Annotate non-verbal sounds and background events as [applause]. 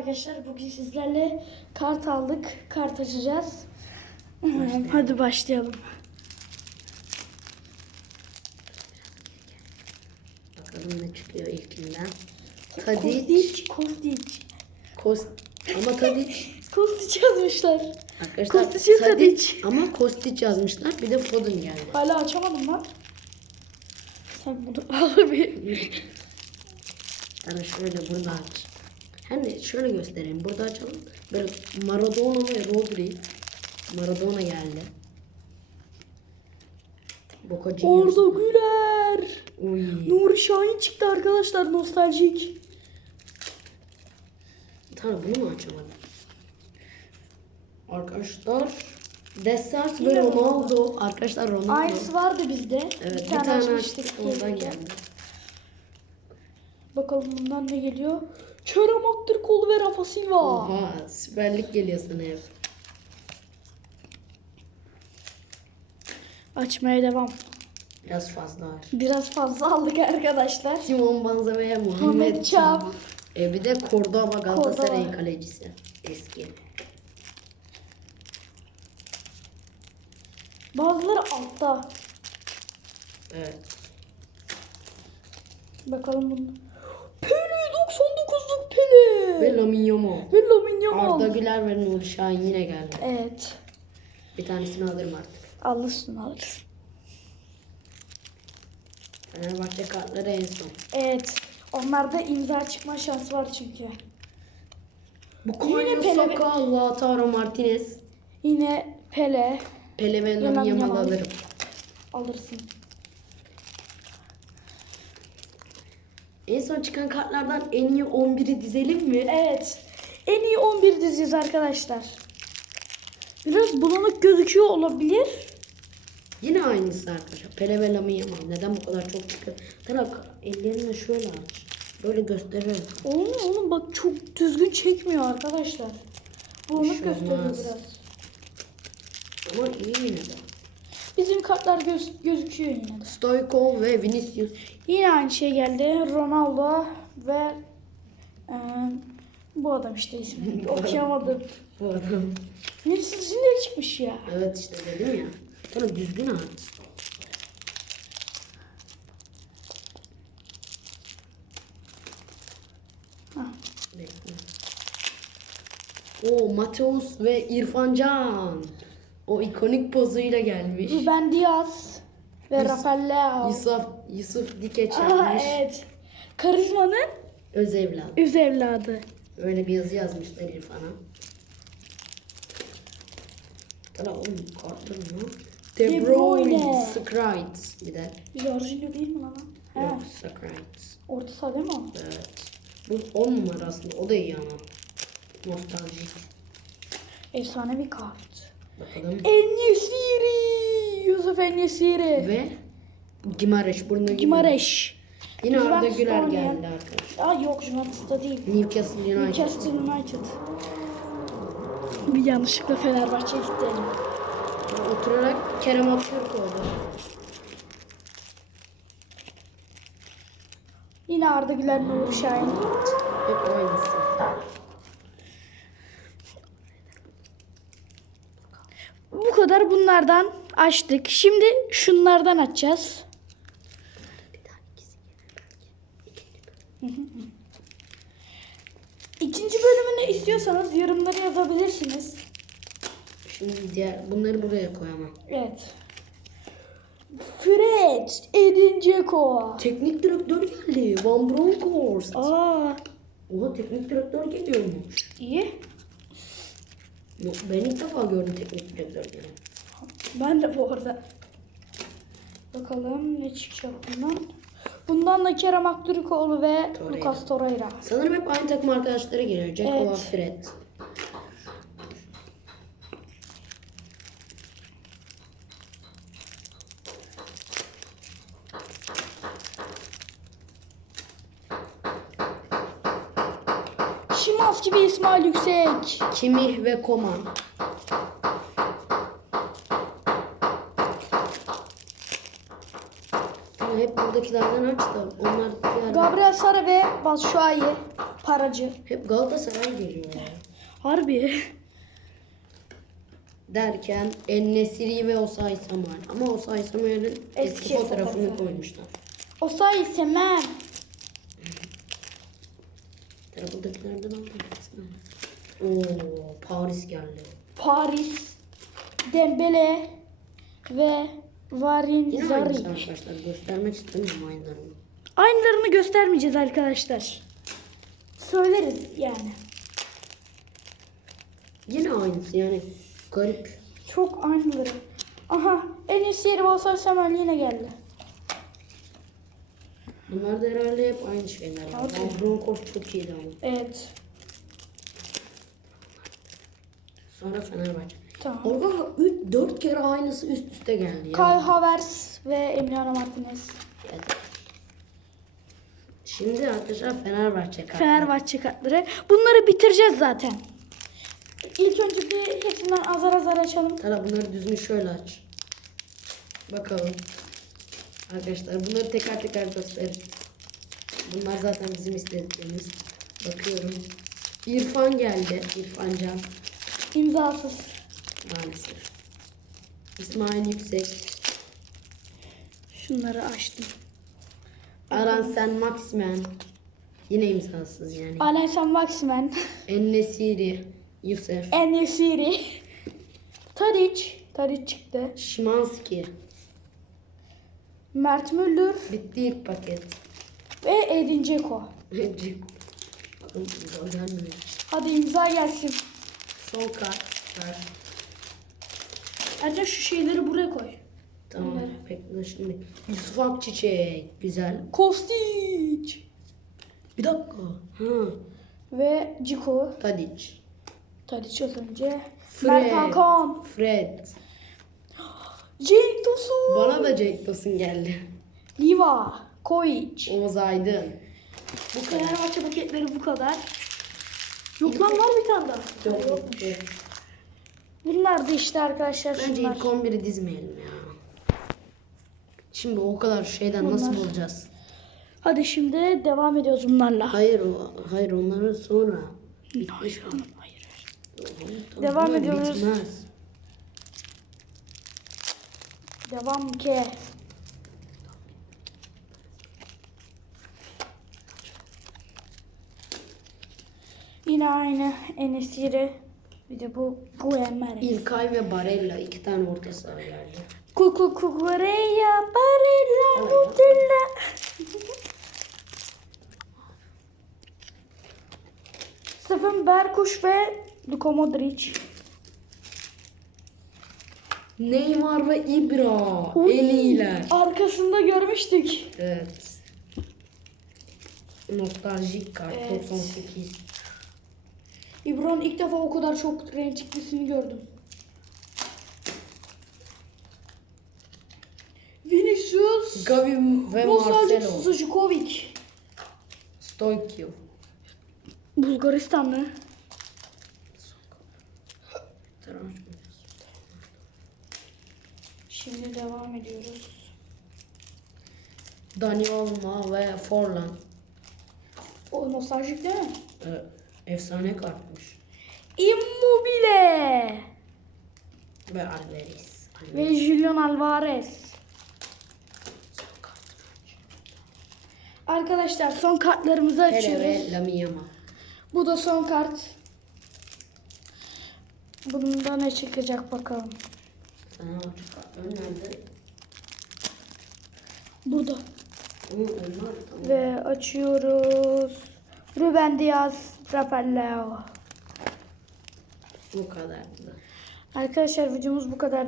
Arkadaşlar bugün sizlerle kart aldık. Kart açacağız. Hemen, Hadi başlayalım. Bakalım ne çıkıyor ilkinden. Tadic. Kostiç. Kostiç. Kost ama Tadic. Kostiç yazmışlar. Arkadaşlar Kostić ve Tadic ama Kostić yazmışlar. Bir de Foden geldi. Hala açamadım lan. Sen bunu [laughs] al bir. Yani şöyle burada aç. Hem de şöyle göstereyim. Burada açalım. Böyle Maradona ve Rodri. Maradona geldi. Boca Juniors. Orada Güler. Uy. Nuri Şahin çıktı arkadaşlar nostaljik. Tamam bunu mu açamadım? Arkadaşlar Dessers ve Ronaldo. Arkadaşlar Ronaldo. Aynısı vardı bizde. Evet bir tane, açmıştık. ondan geldi. Bakalım bundan ne geliyor? Kerem Aktürkoğlu ve Rafa Silva. Oha Süper Lig geliyor sana hep. Açmaya devam. Biraz fazla var. Biraz fazla aldık arkadaşlar. Simon Banza ve Muhammed Çam. E bir de Cordoba Galatasaray'ın kalecisi. Eski. Bazıları altta. Evet. Bakalım bunu. Pele 99'luk Pele. Ve. Arda Güler ve Nuri Şahin yine geldi. Evet. Bir tanesini alırım artık. Alırsın alırsın. Fenerbahçe kartları en son. Evet. Onlarda imza çıkma şansı var çünkü. Bu Yine Konya Pele- Saka, Lautaro Martinez. Yine Pele Pele ve Lamine alırım. alırsın. En son çıkan kartlardan en iyi 11'i dizelim mi? Evet. En iyi 11 diziyiz arkadaşlar. Biraz bulanık gözüküyor olabilir. Yine aynısı arkadaşlar. Pele ve Lamine Yamal. Neden bu kadar çok çıkıyor? Tarak ellerini şöyle aç. Böyle gösteriyorum. Oğlum oğlum bak çok düzgün çekmiyor arkadaşlar. Bulanık gösteriyor biraz. Ama iyi yine de. Bizim kartlar göz, gözüküyor yine de. Stoikov ve Vinicius. Yine aynı şey geldi. Ronaldo ve e, bu adam işte ismi. [laughs] Okuyamadım. Bu adam. Vinicius Junior çıkmış ya. Evet işte dedim ya. Sana düzgün at. Bekle. O Mateus ve İrfan Can. O ikonik pozuyla gelmiş. Ruben Diaz ve Yus- Rafael Leao. Yusuf, Yusuf Dikeç Aa, yapmış. evet. Karizmanın Öz evlat. üz evladı. Öyle bir yazı yazmışlar İrfan'a. Tala oğlum kartlar mı? De De Bruyne. Bruyne. Skrites bir de. Jorginho değil mi lan? o? He. Yok Skrites. Orta saha değil mi o? Evet. Bu 10 numara aslında. O da iyi ama. Nostaljik. Efsane bir kart. Bakalım. Enyesiri. Yusuf Enyesiri. Ve Gimareş. Bruno Gimareş. Yine Arda Güler oynayan- geldi arkadaşlar. Aa yok Juventus'ta değil. Newcastle United. Newcastle United. Bir yanlışlıkla Fenerbahçe gitti. Oturarak Kerem Aktürkoğlu. Yine Arda Güler Nuri Şahin. Hep aynısı. Bu kadar bunlardan açtık. Şimdi şunlardan açacağız. İkinci bölümünü istiyorsanız yorumlara yazabilirsiniz. Şimdi diğer bunları buraya koyamam. Evet. Fred, Edin Dzeko. Teknik direktör geldi. Van Bronckhorst. Aa, Oha teknik direktör geliyormuş. iyi. Yok, Ben ilk defa gördüm teknik direktör gelen. Ben de bu arada. Bakalım ne çıkacak bundan. Bundan da Kerem Aktürkoğlu ve Torreira. Lucas Torreira. Sanırım hep aynı takım arkadaşları geliyor. Jack Evet. Fred. Şimanski ve İsmail Yüksek. Kimih ve Koman. Ama hep buradakilerden aç da onlar diğer... Gabriel Sara ve Batshuayi. Paracı. Hep Galatasaray geliyor ya. Harbi. Derken Ennesiri ve Osay Samuel. Ama Osay Samuel'in eski, Eski fotoğrafını fotoğrafı. koymuşlar. O sayı Semen. Tarafındakilerden aldım. Oo, Paris geldi. Paris. Dembele. Ve Varin Yine aynısı Zari. arkadaşlar. Göstermek istemiyorum aynılarını. Aynılarını göstermeyeceğiz arkadaşlar. Söyleriz yani. Yine aynısı yani. Garip. Çok aynıları. Aha en iyisi yeri Vasal Semen yine geldi. Bunlar da herhalde hep aynı şeyler. Van Bronckhorst çok iyiydi ama. Evet. Sonra Fenerbahçe. Tamam. Orada 3 4 kere aynısı üst üste geldi ya. Kai Havertz ve Emiliano Martinez. Evet. Şimdi arkadaşlar Fenerbahçe kartı. Fenerbahçe kartları. Bunları bitireceğiz zaten. İlk önce bir hepsinden azar azar açalım. Tara bunları düzgün şöyle aç. Bakalım. Arkadaşlar bunları teker teker gösteririz. Bunlar zaten bizim istediklerimiz. Bakıyorum. İrfan geldi. İrfan Can İmzasız. Maalesef. İsmail Yüksek. Şunları açtım. Aransen Maximen. Yine imzasız yani. Alensan Maximen. Ennesiri. Yusuf. Enesiri. Tadic. Tadic çıktı. Şimanski. Mert Müldür Bitti ilk paket. ve Edin Dzeko. [laughs] Gelmiyor. Hadi imza gelsin. Son kart. Ayrıca şu şeyleri buraya koy. Tamam. Bunları. Bekle şimdi. Yusuf Akçiçek. Güzel. Kostic. Bir dakika. Ha. Ve Ciko. Tadic. Tadic az önce. Fred. Mert Hakan. Fred. Cenk Tosun. Bana da Cenk Tosun geldi. Liva. Koic. Oğuz Aydın. Bu kadar. Fenerbahçe paketleri bu kadar. Yok lan var bir tane daha. Yok, yok. Bunlar da işte arkadaşlar Bence şunlar. ilk 11'i dizmeyelim ya. Şimdi o kadar şeyden nasıl Bunlar. bulacağız? Hadi şimdi devam ediyoruz bunlarla. Hayır o, hayır onları sonra. Bitmiş o. Hayır. Tamam, Devam ediyoruz. Bitmez. Devam ki. Yine aynı Enesiri. Bir de bu Guemere. İlkay ve Barella iki tane orta saha geldi. Kuku kukureya barilla nutella. [laughs] Stefan Berkuş ve Luka Modric. Neymar ve Ibra. Uy, En iyiler. Arkasında görmüştük. Evet. Nostaljik kart Evet. 98. İbrahim ilk defa o kadar çok renklisini gördüm. Vinicius, Gavi ve Nostaljik Marcelo. Zuzikovic. Stoykov. Bulgaristanlı. Şimdi devam ediyoruz. Dani Olma ve Forlan. O nostaljik değil mi? Ee, efsane kartmış. Immobile Ve Alvarez. Ve Julian Alvarez. Arkadaşlar son kartlarımızı açıyoruz. ve Lamiyama. Bu da son kart. Bunda ne çıkacak bakalım. Fenerbahçe kartları nerede? Burada. Hı, onlar tamam. Ve açıyoruz. Ruben Diaz, Rafael Leao. Bu kadardı. Arkadaşlar videomuz bu kadar.